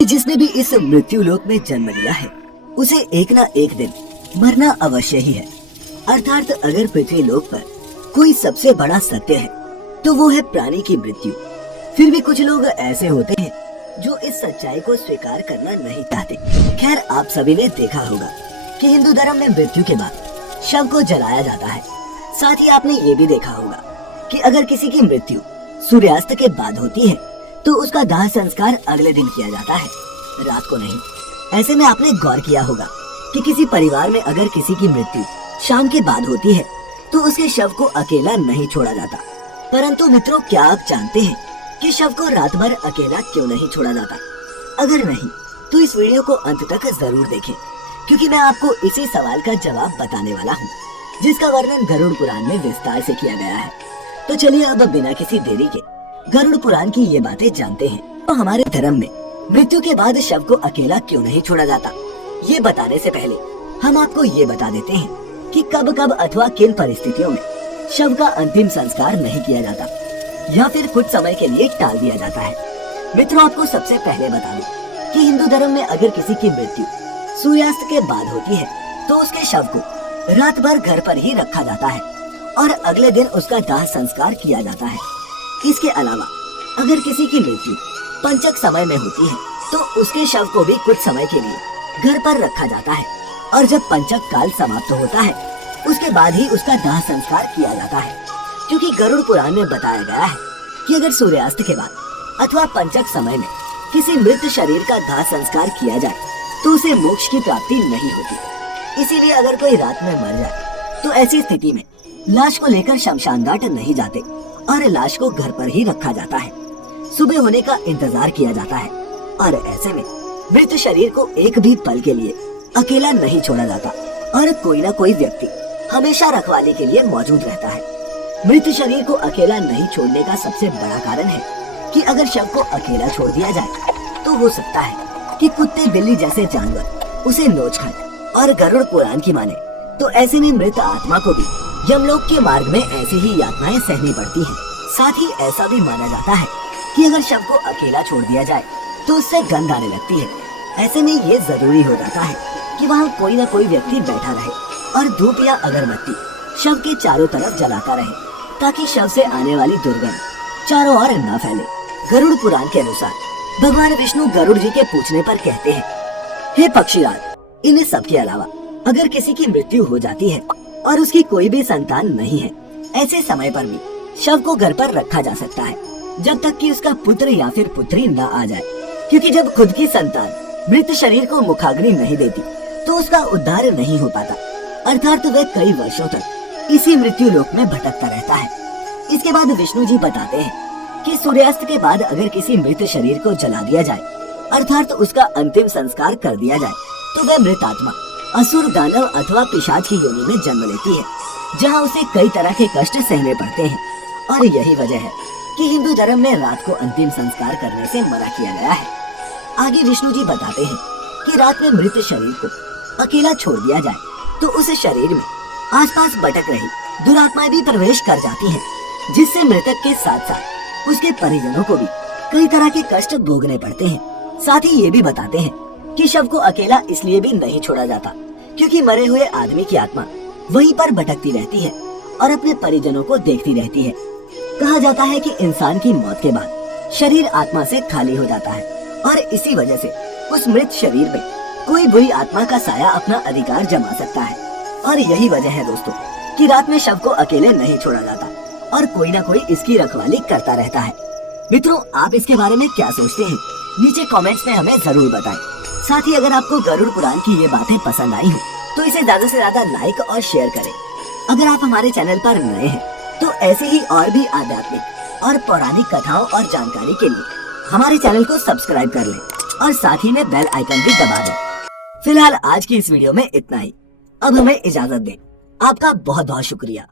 जिसने भी इस मृत्यु लोक में जन्म लिया है उसे एक ना एक दिन मरना अवश्य ही है। अर्थात अगर पृथ्वी लोक पर कोई सबसे बड़ा सत्य है तो वो है प्राणी की मृत्यु। फिर भी कुछ लोग ऐसे होते हैं जो इस सच्चाई को स्वीकार करना नहीं चाहते। खैर, आप सभी ने देखा होगा कि हिंदू धर्म में मृत्यु के बाद शव को जलाया जाता है। साथ ही आपने ये भी देखा होगा कि अगर किसी की मृत्यु सूर्यास्त के बाद होती है तो उसका दाह संस्कार अगले दिन किया जाता है, रात को नहीं। ऐसे में आपने गौर किया होगा कि किसी परिवार में अगर किसी की मृत्यु शाम के बाद होती है तो उसके शव को अकेला नहीं छोड़ा जाता। परंतु मित्रों, क्या आप जानते हैं कि शव को रात भर अकेला क्यों नहीं छोड़ा जाता? अगर नहीं तो इस वीडियो को अंत तक जरूर देखें, क्योंकि मैं आपको इसी सवाल का जवाब बताने वाला हूँ, जिसका वर्णन गरुड़ पुराण में विस्तार से किया गया है। तो चलिए अब बिना किसी देरी के गरुड़ पुराण की ये बातें जानते हैं। तो हमारे धर्म में मृत्यु के बाद शव को अकेला क्यों नहीं छोड़ा जाता, ये बताने से पहले हम आपको ये बता देते हैं कि कब कब अथवा किन परिस्थितियों में शव का अंतिम संस्कार नहीं किया जाता या फिर कुछ समय के लिए टाल दिया जाता है। मित्रों, आपको सबसे पहले बता दूं कि हिंदू धर्म में अगर किसी की मृत्यु सूर्यास्त के बाद होती है तो उसके शव को रात भर घर पर ही रखा जाता है और अगले दिन उसका दाह संस्कार किया जाता है। इसके अलावा अगर किसी की मृत्यु पंचक समय में होती है तो उसके शव को भी कुछ समय के लिए घर पर रखा जाता है और जब पंचक काल समाप्त होता है उसके बाद ही उसका दाह संस्कार किया जाता है। क्योंकि गरुड़ पुराण में बताया गया है कि अगर सूर्यास्त के बाद अथवा पंचक समय में किसी मृत शरीर का दाह संस्कार किया जाए तो उसे मोक्ष की प्राप्ति नहीं होती। इसीलिए अगर कोई रात में मर जाए तो ऐसी स्थिति में लाश को लेकर शमशान घाट नहीं जाते और लाश को घर पर ही रखा जाता है। सुबह होने का इंतजार किया जाता है और ऐसे में मृत शरीर को एक भी पल के लिए अकेला नहीं छोड़ा जाता और कोई ना कोई व्यक्ति हमेशा रखवाली के लिए मौजूद रहता है। मृत शरीर को अकेला नहीं छोड़ने का सबसे बड़ा कारण है कि अगर शव को अकेला छोड़ दिया जाए तो हो सकता है कि कुत्ते बिल्ली जैसे जानवर उसे नोच खाए। और गरुड़ पुराण की माने तो ऐसे में मृत आत्मा को भी यमलोक के मार्ग में ऐसी ही यातनाएं सहनी पड़ती हैं। साथ ही ऐसा भी माना जाता है कि अगर शव को अकेला छोड़ दिया जाए तो उससे गंध आने लगती है। ऐसे में ये जरूरी हो जाता है कि वहाँ कोई न कोई व्यक्ति बैठा रहे और धूप या अगरबत्ती शव के चारों तरफ जलाता रहे, ताकि शव से आने वाली दुर्गंध चारों ओर न फैले। गरुड़ पुराण के अनुसार भगवान विष्णु गरुड़ जी के पूछने पर कहते हैं, हे पक्षीराज, इन सब के अलावा अगर किसी की मृत्यु हो जाती है और उसकी कोई भी संतान नहीं है, ऐसे समय पर भी शव को घर पर रखा जा सकता है जब तक कि उसका पुत्र या फिर पुत्री न आ जाए। क्योंकि जब खुद की संतान मृत शरीर को मुखाग्नि नहीं देती तो उसका उद्धार नहीं हो पाता, अर्थात वह कई वर्षों तक इसी मृत्यु लोक में भटकता रहता है। इसके बाद विष्णु जी बताते हैं कि सूर्यास्त के बाद अगर किसी मृत शरीर को जला दिया जाए, अर्थात उसका अंतिम संस्कार कर दिया जाए, तो वह मृत आत्मा असुर, दानव अथवा पिशाच की योनि में जन्म लेती है, जहाँ उसे कई तरह के कष्ट सहने पड़ते हैं। और यही वजह है कि हिंदू धर्म में रात को अंतिम संस्कार करने से मना किया गया है। आगे विष्णु जी बताते हैं कि रात में मृत शरीर को अकेला छोड़ दिया जाए तो उस शरीर में आसपास भटक रही दुरात्माएं भी प्रवेश कर जाती हैं, जिससे मृतक के साथ साथ उसके परिजनों को भी कई तरह के कष्ट भोगने पड़ते हैं। साथ ही ये भी बताते हैं कि शव को अकेला इसलिए भी नहीं छोड़ा जाता क्योंकि मरे हुए आदमी की आत्मा वहीं पर भटकती रहती है और अपने परिजनों को देखती रहती है। कहा जाता है कि इंसान की मौत के बाद शरीर आत्मा से खाली हो जाता है और इसी वजह से उस मृत शरीर में कोई बुरी आत्मा का साया अपना अधिकार जमा सकता है। और यही वजह है दोस्तों कि रात में शव को अकेले नहीं छोड़ा जाता और कोई ना कोई इसकी रखवाली करता रहता है। मित्रों, आप इसके बारे में क्या सोचते हैं? नीचे कमेंट्स में हमें जरूर बताएं। साथ ही अगर आपको गरुड़ पुराण की ये बातें पसंद आई हो तो इसे ज्यादा से ज्यादा लाइक और शेयर करें। अगर आप हमारे चैनल पर नए हैं तो ऐसे ही और भी आध्यात्मिक और पौराणिक कथाओं और जानकारी के लिए हमारे चैनल को सब्सक्राइब कर लें और साथ ही में बेल आइकन भी दबा दें। फिलहाल आज की इस वीडियो में इतना ही। अब हमें इजाजत दें। आपका बहुत बहुत शुक्रिया।